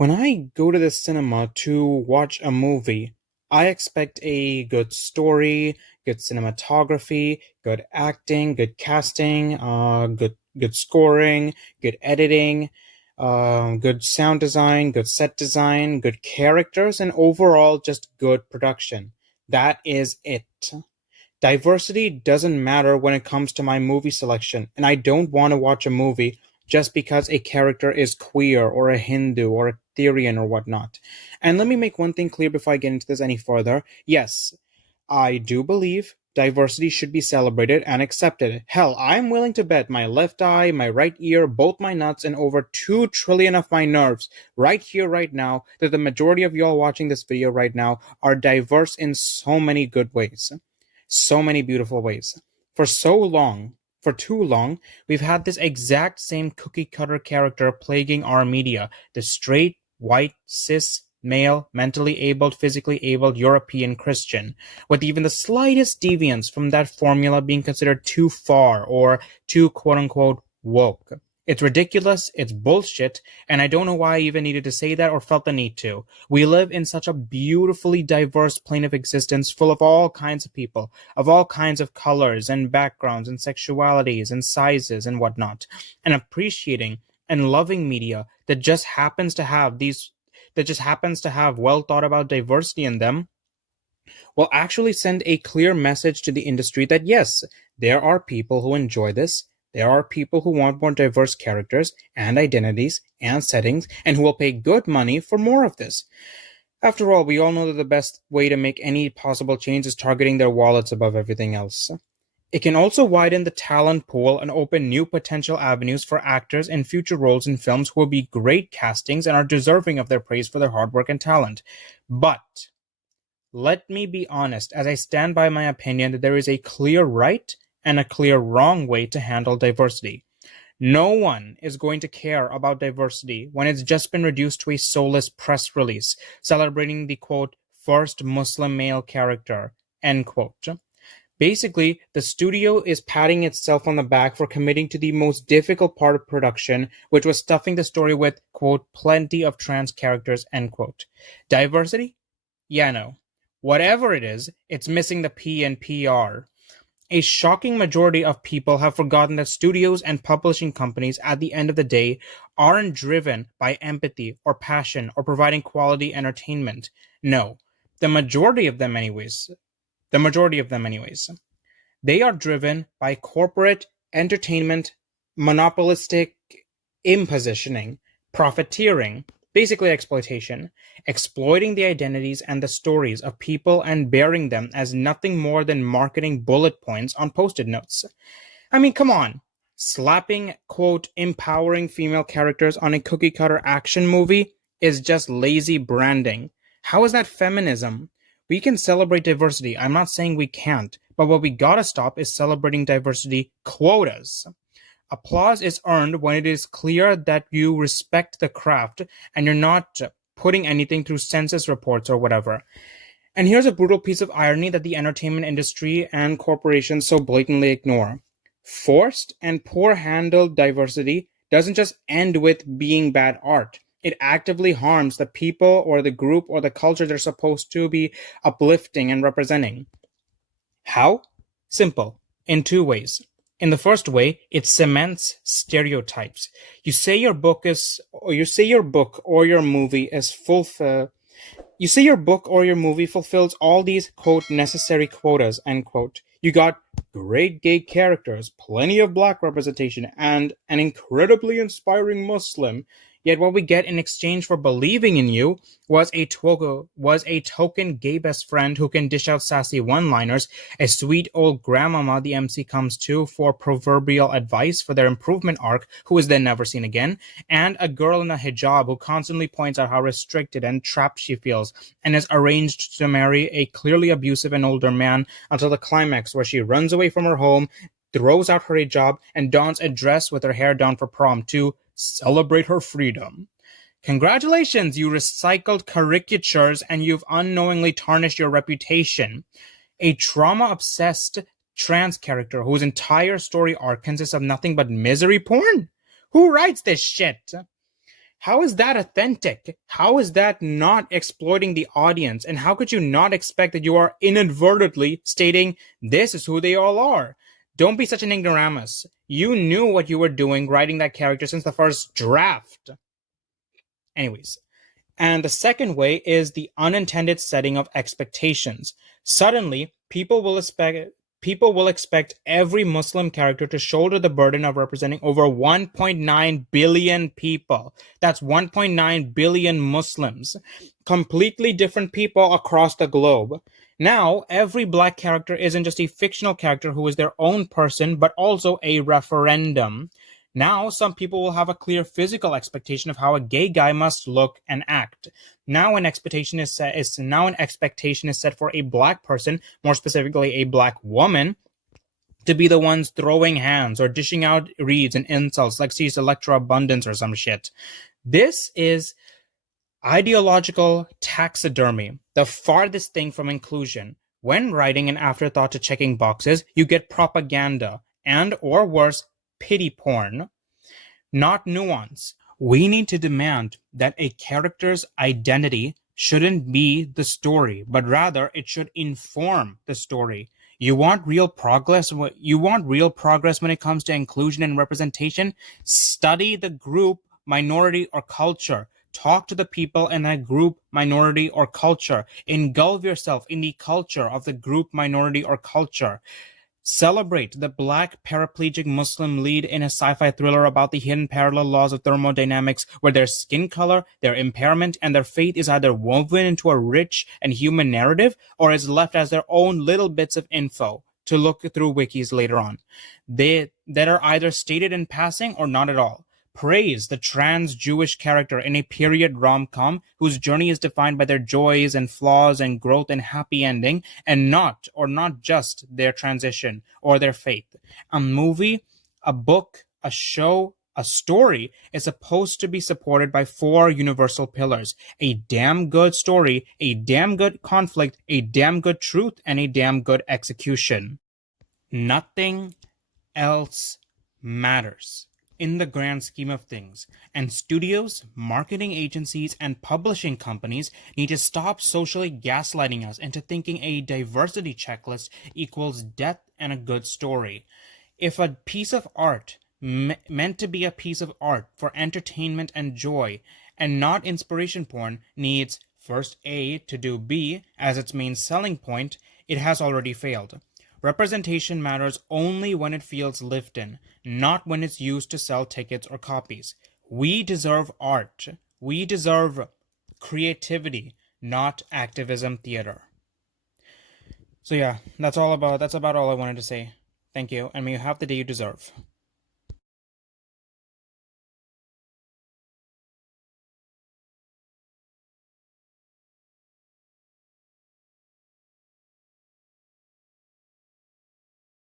When I go to the cinema to watch a movie, I expect a good story, good cinematography, good acting, good casting, good scoring, good editing, good sound design, good set design, good characters, and overall just good production. That is it. Diversity doesn't matter when it comes to my movie selection, and I don't want to watch a movie just because a character is queer or a Hindu or a Therian or whatnot. And let me make one thing clear before I get into this any further. Yes, I do believe diversity should be celebrated and accepted. Hell, I'm willing to bet my left eye, my right ear, both my nuts, and over 2 trillion of my nerves right here, right now, that the majority of y'all watching this video right now are diverse in so many good ways, so many beautiful ways. For so long, for too long, we've had this exact same cookie cutter character plaguing our media, the straight, white, cis, male, mentally abled, physically abled European Christian, with even the slightest deviance from that formula being considered too far or too quote unquote woke. It's ridiculous, it's bullshit, and I don't know why I even needed to say that or felt the need to. We live in such a beautifully diverse plane of existence full of all kinds of people, of all kinds of colors and backgrounds and sexualities and sizes and whatnot, and appreciating and loving media that just happens to have well thought about diversity in them will actually send a clear message to the industry that yes, there are people who enjoy this. There are people who want more diverse characters and identities and settings and who will pay good money for more of this. After all, we all know that the best way to make any possible change is targeting their wallets above everything else. It can also widen the talent pool and open new potential avenues for actors in future roles in films who will be great castings and are deserving of their praise for their hard work and talent. But let me be honest, as I stand by my opinion that there is a clear right and a clear wrong way to handle diversity. No one is going to care about diversity when it's just been reduced to a soulless press release celebrating the quote, first Muslim male character, end quote. Basically, the studio is patting itself on the back for committing to the most difficult part of production, which was stuffing the story with, quote, plenty of trans characters, end quote. Diversity? Yeah, no. Whatever it is, it's missing the P and PR. A shocking majority of people have forgotten that studios and publishing companies at the end of the day aren't driven by empathy or passion or providing quality entertainment. No, the majority of them anyways. The majority of them anyways. They are driven by corporate entertainment, monopolistic impositioning, profiteering, basically exploitation, exploiting the identities and the stories of people and bearing them as nothing more than marketing bullet points on post-it notes. I mean, come on. Slapping, quote, empowering female characters on a cookie cutter action movie is just lazy branding. How is that feminism? We can celebrate diversity. I'm not saying we can't, but what we gotta stop is celebrating diversity quotas. Applause is earned when it is clear that you respect the craft and you're not putting anything through census reports or whatever. And here's a brutal piece of irony that the entertainment industry and corporations so blatantly ignore. Forced and poor handled diversity doesn't just end with being bad art. It actively harms the people or the group or the culture they're supposed to be uplifting and representing. How? Simple. In two ways. In the first way, it cements stereotypes. You say your book or your movie is you say your book or your movie fulfills all these, quote, necessary quotas, end quote. You got great gay characters, plenty of black representation, and an incredibly inspiring Muslim. Yet what we get in exchange for believing in you was a token gay best friend who can dish out sassy one-liners, a sweet old grandmama the MC comes to for proverbial advice for their improvement arc, who is then never seen again, and a girl in a hijab who constantly points out how restricted and trapped she feels, and is arranged to marry a clearly abusive and older man until the climax where she runs away from her home, throws out her hijab, and dons a dress with her hair down for prom to celebrate her freedom. Congratulations, you recycled caricatures, and you've unknowingly tarnished your reputation. A trauma-obsessed trans character whose entire story arc consists of nothing but misery porn? Who writes this shit? How is that authentic? How is that not exploiting the audience? And how could you not expect that you are inadvertently stating this is who they all are? Don't be such an ignoramus. You knew what you were doing writing that character since the first draft. Anyways, and the second way is the unintended setting of expectations. Suddenly, people will expect every Muslim character to shoulder the burden of representing over 1.9 billion people. That's 1.9 billion Muslims, completely different people across the globe. Now, every black character isn't just a fictional character who is their own person, but also a referendum. Now, some people will have a clear physical expectation of how a gay guy must look and act. Now, an expectation is set for a black person, more specifically a black woman, to be the ones throwing hands or dishing out reads and insults like she's Electra Abundance or some shit. This is ideological taxidermy, the farthest thing from inclusion. When writing an afterthought to checking boxes, you get propaganda and, or worse, pity porn, not nuance. We need to demand that a character's identity shouldn't be the story, but rather it should inform the story. You want real progress? You want real progress when it comes to inclusion and representation? Study the group, minority, or culture. Talk to the people in that group, minority, or culture. Engulf yourself in the culture of the group, minority, or culture. Celebrate the black paraplegic Muslim lead in a sci-fi thriller about the hidden parallel laws of thermodynamics, where their skin color, their impairment, and their fate is either woven into a rich and human narrative or is left as their own little bits of info to look through wikis later on. That are either stated in passing or not at all. Praise the trans Jewish character in a period rom-com whose journey is defined by their joys and flaws and growth and happy ending, and not just their transition or their faith. A movie, a book, a show, a story is supposed to be supported by four universal pillars: a damn good story, a damn good conflict, a damn good truth, and a damn good execution. Nothing else matters in the grand scheme of things, and studios, marketing agencies, and publishing companies need to stop socially gaslighting us into thinking a diversity checklist equals depth and a good story. If a piece of art meant to be a piece of art for entertainment and joy, and not inspiration porn, needs first A to do B as its main selling point, it has already failed. Representation matters only when it feels lived in, not when it's used to sell tickets or copies. We deserve art. We deserve creativity, not activism theater. So yeah, that's about all I wanted to say. Thank you, and may you have the day you deserve.